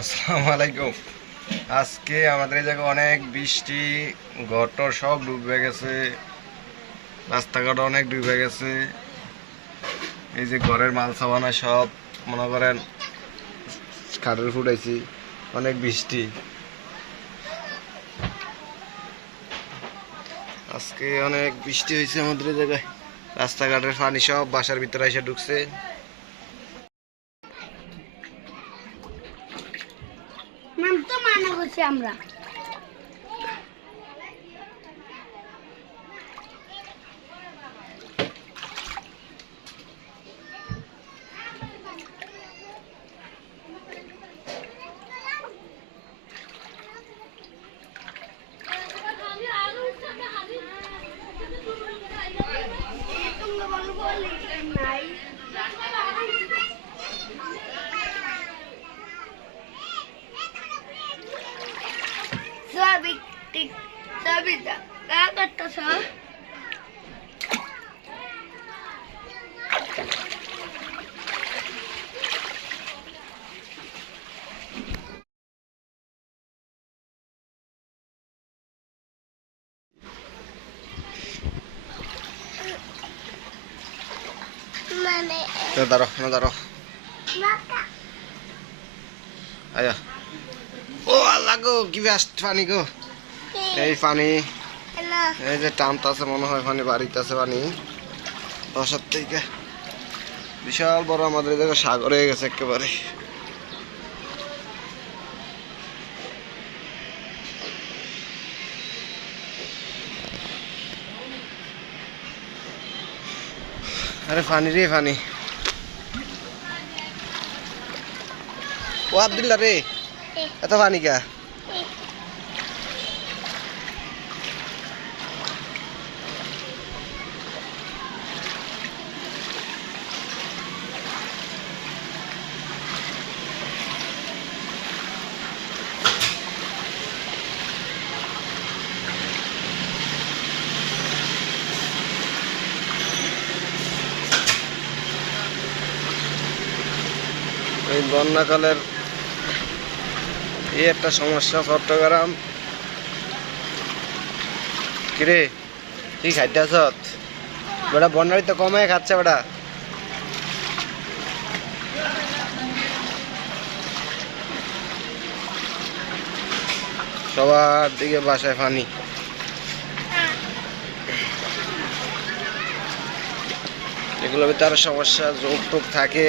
আসসালামু আলাইকুম। আজকে আমাদের এই জায়গায় অনেক বৃষ্টি, ঘরটর সব ডুবে গেছে, রাস্তাঘাট অনেক ডুবে গেছে। এই যে ঘরের মাল সামানা সব মনে করেন খাটের ফুটাইছি, অনেক বৃষ্টি। আজকে অনেক বৃষ্টি হয়েছে আমাদের এই জায়গায়, রাস্তাঘাটের পানি সব বাসার ভিতরে এসে ঢুকছে। মানা করছি আমরা দাঁড়ো আয়া। ও আল্লাহ গো, কি ব্যস্ত পানি গো, এই পানি এই যে টানতাছে, মনে হয় পানি বাড়িতেছে। পানি বসার থেকে বিশাল বড় আমাদের জায়গা সাগর হয়ে গেছে একেবারে। আরে পানি রে পানি, ও আব্দুল্লাহ রে, এত পানি কা? এই বন্যাকালের এই একটা সমস্যা চট্টগ্রাম। কিরে তুই খাইতেছ বেটা? বন্যারি তো কমায় খাচ্ছে বেটা। সবার দিকে বাসায় পানি। এগুলো ভিতরে সমস্যা, যোগ টোক থাকে।